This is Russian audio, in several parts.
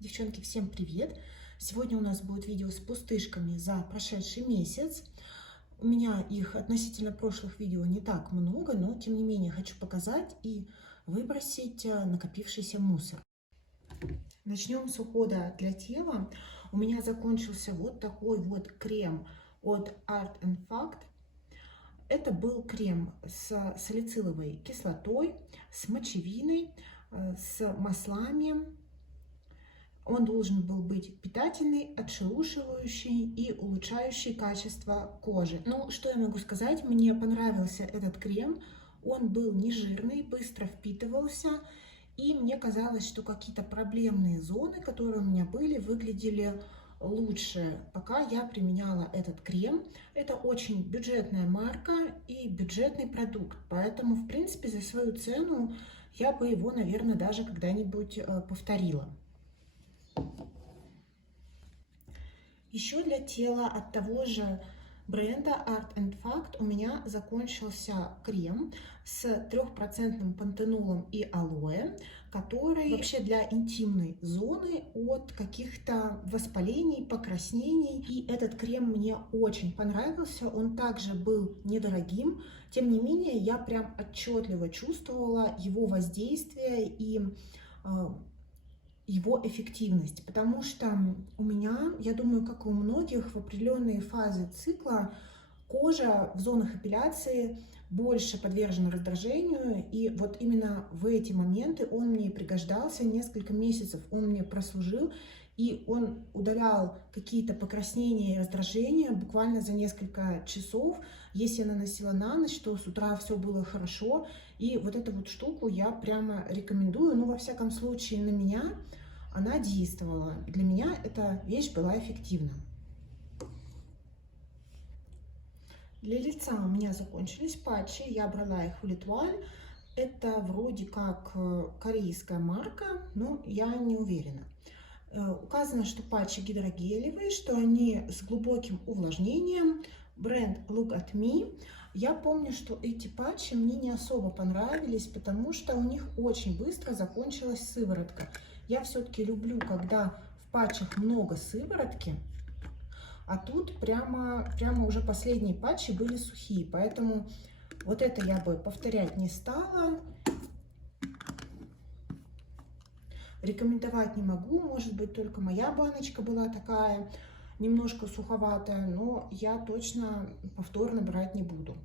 Девчонки, всем привет! Сегодня у нас будет видео с пустышками за прошедший месяц. У меня их относительно прошлых видео не так много, но тем не менее хочу показать и выбросить накопившийся мусор. Начнем с ухода для тела. У меня закончился вот такой вот крем от Art Fact. Это был крем с салициловой кислотой, с мочевиной, с маслами. Он должен был быть питательный, отшелушивающий и улучшающий качество кожи. Ну, что я могу сказать? Мне понравился этот крем. Он был не жирный, быстро впитывался. И мне казалось, что какие-то проблемные зоны, которые у меня были, выглядели лучше, пока я применяла этот крем. Это очень бюджетная марка и бюджетный продукт. Поэтому, в принципе, за свою цену я бы его, наверное, даже когда-нибудь повторила. Еще для тела от того же бренда Art Fact у меня закончился крем с 3% пантенолом и алоэ, который вообще для интимной зоны от каких-то воспалений, покраснений. И этот крем мне очень понравился, он также был недорогим, тем не менее я прям отчетливо чувствовала его воздействие и его эффективность, потому что у меня, я думаю, как и у многих, в определенные фазы цикла кожа в зонах эпиляции больше подвержена раздражению, и вот именно в эти моменты он мне пригождался. Несколько месяцев он мне прослужил, и он удалял какие-то покраснения и раздражения буквально за несколько часов. Если я наносила на ночь, то с утра все было хорошо, и вот эту вот штуку я прямо рекомендую. Ну, во всяком случае, на меня она действовала. Для меня эта вещь была эффективна. Для лица у меня закончились патчи. Я брала их в L'Etoile. Это вроде как корейская марка, но я не уверена. Указано, что патчи гидрогелевые, что они с глубоким увлажнением. Бренд Look at Me. Я помню, что эти патчи мне не особо понравились, потому что у них очень быстро закончилась сыворотка. Я все-таки люблю, когда в патчах много сыворотки, а тут прямо уже последние патчи были сухие, поэтому вот это я бы повторять не стала. Рекомендовать не могу, может быть, только моя баночка была такая, немножко суховатая, но я точно повторно брать не буду.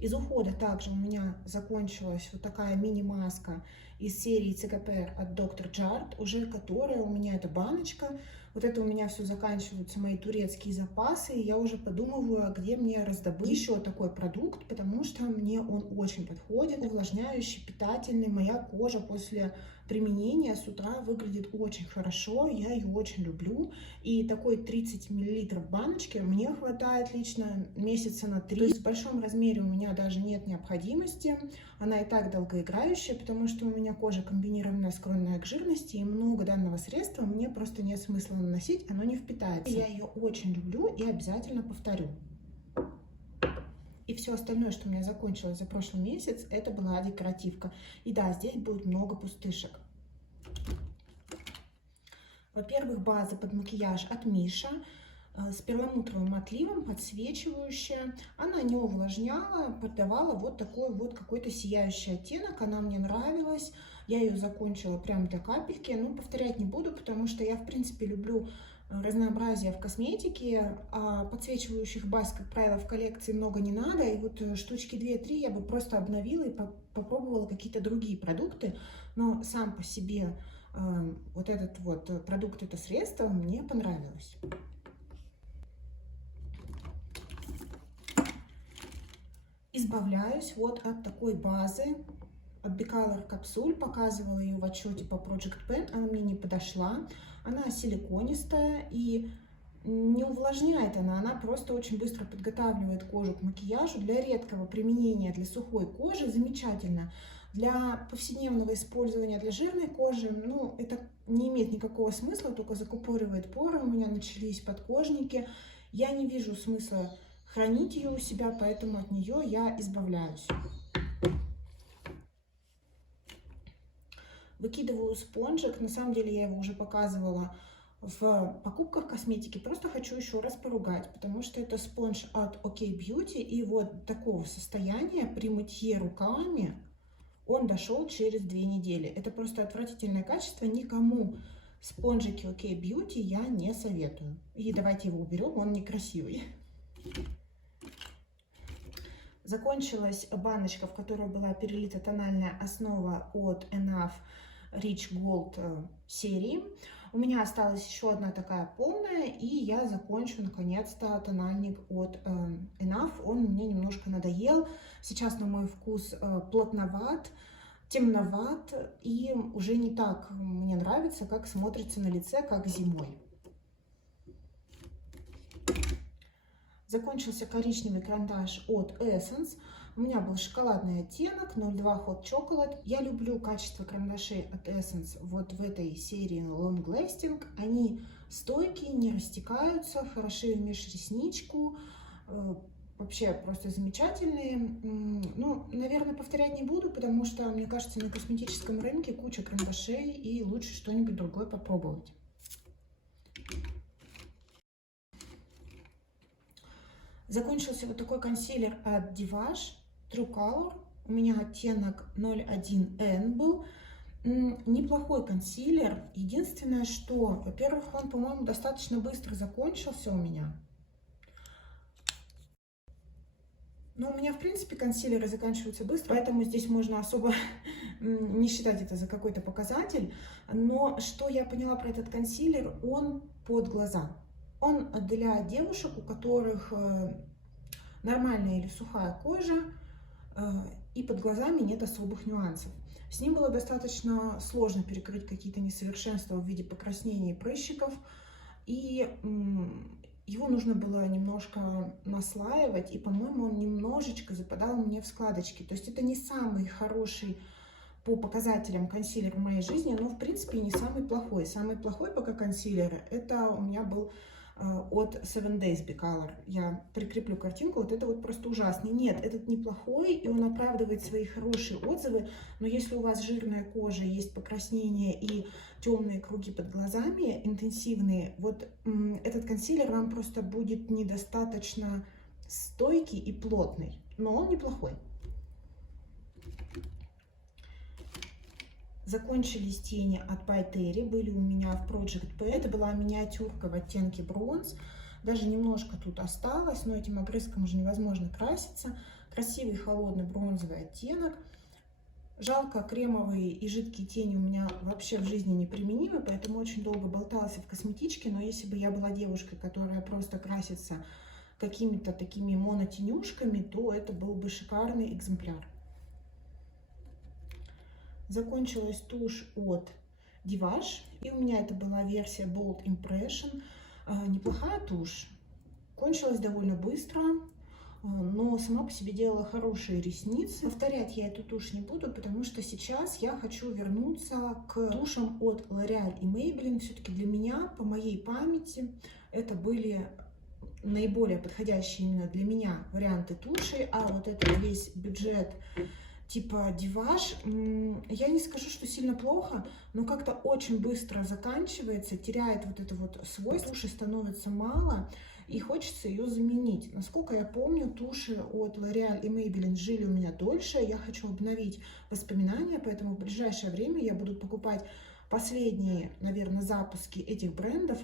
Из ухода также у меня закончилась вот такая мини-маска из серии ЦКП от Dr. Jart, уже которая у меня, эта баночка. Вот это у меня все заканчиваются мои турецкие запасы, и я уже подумываю, где мне раздобыть еще такой продукт, потому что мне он очень подходит. Увлажняющий, питательный, моя кожа после применения с утра выглядит очень хорошо, я ее очень люблю. И такой 30 мл баночки мне хватает лично месяца на 3. То есть в большом размере у меня даже нет необходимости. Она и так долгоиграющая, потому что у меня кожа комбинированная, склонная к жирности, и много данного средства мне просто нет смысла наносить, оно не впитается. Я ее очень люблю и обязательно повторю. И все остальное, что у меня закончилось за прошлый месяц, это была декоративка. И да, здесь будет много пустышек. Во-первых, база под макияж от Миша с перламутровым отливом, подсвечивающая. Она не увлажняла, придавала вот такой вот какой-то сияющий оттенок. Она мне нравилась. Я ее закончила прям до капельки. Но повторять не буду, потому что я, в принципе, люблю разнообразие в косметике, а подсвечивающих баз, как правило, в коллекции много не надо. И вот штучки 2-3 я бы просто обновила и попробовала какие-то другие продукты. Но сам по себе вот этот вот продукт, это средство мне понравилось. Избавляюсь вот от такой базы от Bicolor капсуль. Показывала ее в отчете по Project Pen. Она мне не подошла. Она силиконистая и не увлажняет она просто очень быстро подготавливает кожу к макияжу. Для редкого применения, для сухой кожи замечательно. Для повседневного использования для жирной кожи, ну, это не имеет никакого смысла, только закупоривает поры. У меня начались подкожники. Я не вижу смысла хранить ее у себя, поэтому от нее я избавляюсь. Выкидываю спонжик, на самом деле я его уже показывала в покупках косметики, просто хочу еще раз поругать, потому что это спонж от OK Beauty, и вот такого состояния при мытье руками он дошел через 2 недели. Это просто отвратительное качество, никому спонжики OK Beauty я не советую. И давайте его уберем, он некрасивый. Закончилась баночка, в которой была перелита тональная основа от Enough Rich Gold серии. У меня осталась еще одна такая полная, и я закончу наконец-то тональник от Enough. Он мне немножко надоел. Сейчас на мой вкус плотноват, темноват и уже не так мне нравится, как смотрится на лице, как зимой. Закончился коричневый карандаш от Essence. У меня был шоколадный оттенок 02 Hot Chocolate. Я люблю качество карандашей от Essence вот в этой серии Long Lasting. Они стойкие, не растекаются, хороши в межресничку. Вообще просто замечательные. Ну, наверное, повторять не буду, потому что, мне кажется, на косметическом рынке куча карандашей, и лучше что-нибудь другое попробовать. Закончился вот такой консилер от Divash True Color. У меня оттенок 01N был. Неплохой консилер. Единственное, что, во-первых, он, по-моему, достаточно быстро закончился у меня. Но у меня, в принципе, консилеры заканчиваются быстро, поэтому здесь можно особо не считать это за какой-то показатель. Но что я поняла про этот консилер, он под глаза. Он для девушек, у которых нормальная или сухая кожа, и под глазами нет особых нюансов. С ним было достаточно сложно перекрыть какие-то несовершенства в виде покраснений и прыщиков, и его нужно было немножко наслаивать, и, по-моему, он немножечко западал мне в складочки. То есть это не самый хороший по показателям консилер в моей жизни, но, в принципе, и не самый плохой. Самый плохой пока консилер это у меня был от 7 Days Bicolor. Я прикреплю картинку. Вот это вот просто ужасный. Нет, этот неплохой, и он оправдывает свои хорошие отзывы. Но если у вас жирная кожа, есть покраснение и темные круги под глазами, интенсивные, вот этот консилер вам просто будет недостаточно стойкий и плотный. Но он неплохой. Закончились тени от By Terry, были у меня в Project P. Это была миниатюрка в оттенке бронз. Даже немножко тут осталось, но этим огрызком уже невозможно краситься. Красивый холодный бронзовый оттенок. Жалко, кремовые и жидкие тени у меня вообще в жизни неприменимы, поэтому очень долго болталась в косметичке. Но если бы я была девушкой, которая просто красится какими-то такими монотенюшками, то это был бы шикарный экземпляр. Закончилась тушь от Divash, и у меня это была версия Bold Impression. Неплохая тушь, кончилась довольно быстро, но сама по себе делала хорошие ресницы. Повторять я эту тушь не буду, потому что сейчас я хочу вернуться к тушам от L'Oreal и Maybelline. Все-таки для меня, по моей памяти, это были наиболее подходящие именно для меня варианты туши, а вот этот весь бюджет типа Divash, я не скажу, что сильно плохо, но как-то очень быстро заканчивается, теряет вот это вот свойство, туши становится мало, и хочется ее заменить. Насколько я помню, туши от L'Oreal и Maybelline жили у меня дольше, я хочу обновить воспоминания, поэтому в ближайшее время я буду покупать последние, наверное, запуски этих брендов,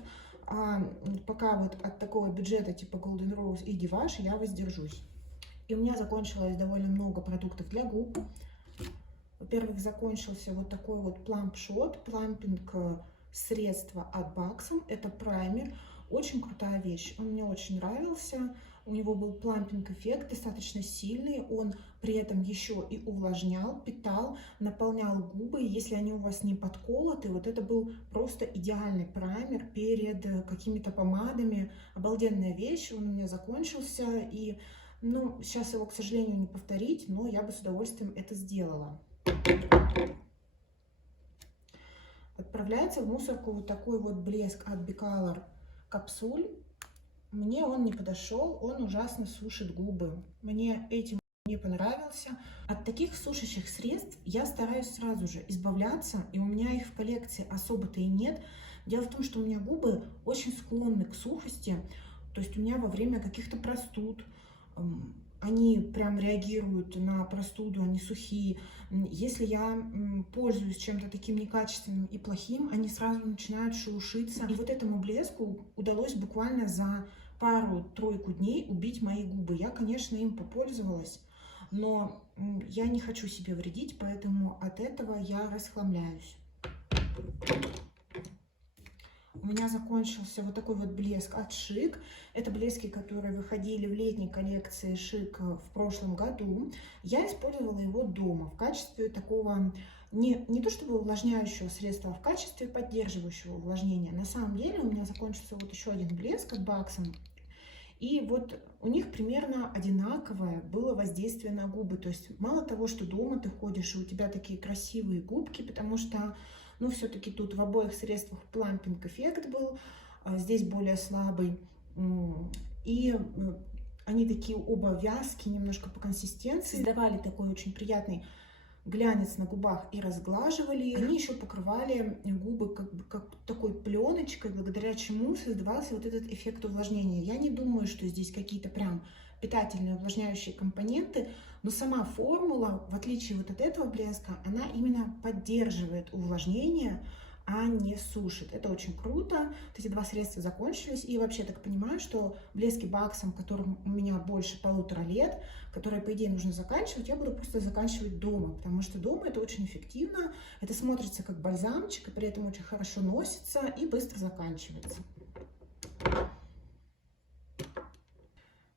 а пока вот от такого бюджета типа Golden Rose и Divash я воздержусь. И у меня закончилось довольно много продуктов для губ. Во-первых, закончился вот такой вот Plump Shot, плампинг средство от Baxom. Это праймер, очень крутая вещь, он мне очень нравился. У него был плампинг эффект достаточно сильный, он при этом еще и увлажнял, питал, наполнял губы. Если они у вас не подколоты, вот это был просто идеальный праймер перед какими-то помадами. Обалденная вещь, он у меня закончился, и ну, сейчас его, к сожалению, не повторить, но я бы с удовольствием это сделала. Отправляется в мусорку вот такой вот блеск от Bicolor капсуль. Мне он не подошел, он ужасно сушит губы. Мне этим не не понравился. От таких сушащих средств я стараюсь сразу же избавляться, и у меня их в коллекции особо-то и нет. Дело в том, что у меня губы очень склонны к сухости, то есть у меня во время каких-то простуд они прям реагируют на простуду, они сухие. Если я пользуюсь чем-то таким некачественным и плохим, они сразу начинают шелушиться. И вот этому блеску удалось буквально за пару-тройку дней убить мои губы. Я, конечно, им попользовалась, но я не хочу себе вредить, поэтому от этого я расхламляюсь. У меня закончился вот такой вот блеск от Шик. Это блески, которые выходили в летней коллекции Шик в прошлом году. Я использовала его дома в качестве такого, не то чтобы увлажняющего средства, а в качестве поддерживающего увлажнения. На самом деле у меня закончился вот еще один блеск от Баксом. И вот у них примерно одинаковое было воздействие на губы. То есть мало того, что дома ты ходишь, и у тебя такие красивые губки, потому что, ну, все-таки тут в обоих средствах плампинг эффект был, здесь более слабый. И они такие оба вязкие, немножко по консистенции, давали такой очень приятный глянец на губах и разглаживали. Они еще покрывали губы как такой пленочкой, благодаря чему создавался вот этот эффект увлажнения. Я не думаю, что здесь какие-то прям питательные увлажняющие компоненты, но сама формула, в отличие вот от этого блеска, она именно поддерживает увлажнение, а не сушит. Это очень круто. Эти два средства закончились. И вообще так понимаю, что блески Баксом, которым у меня больше 1,5 лет, которые, по идее, нужно заканчивать, я буду просто заканчивать дома, потому что дома это очень эффективно, это смотрится как бальзамчик, и при этом очень хорошо носится и быстро заканчивается.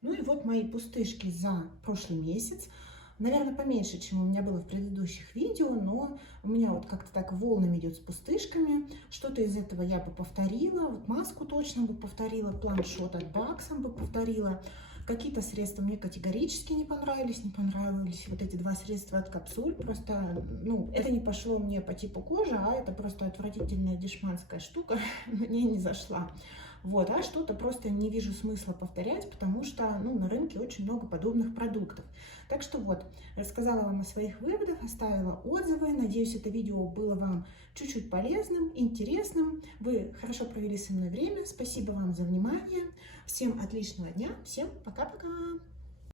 Ну и вот мои пустышки за прошлый месяц. Наверное, поменьше, чем у меня было в предыдущих видео, но у меня вот как-то так волнами идет с пустышками. Что-то из этого я бы повторила. Вот маску точно бы повторила, планшот от Баксом бы повторила. Какие-то средства мне категорически не понравились вот эти два средства от Капсуль. Просто, ну, это не пошло мне по типу кожи, а это просто отвратительная дешманская штука, мне не зашла. Вот, а что-то просто не вижу смысла повторять, потому что, ну, на рынке очень много подобных продуктов. Так что вот, рассказала вам о своих выводах, оставила отзывы. Надеюсь, это видео было вам чуть-чуть полезным, интересным. Вы хорошо провели со мной время. Спасибо вам за внимание. Всем отличного дня. Всем пока-пока.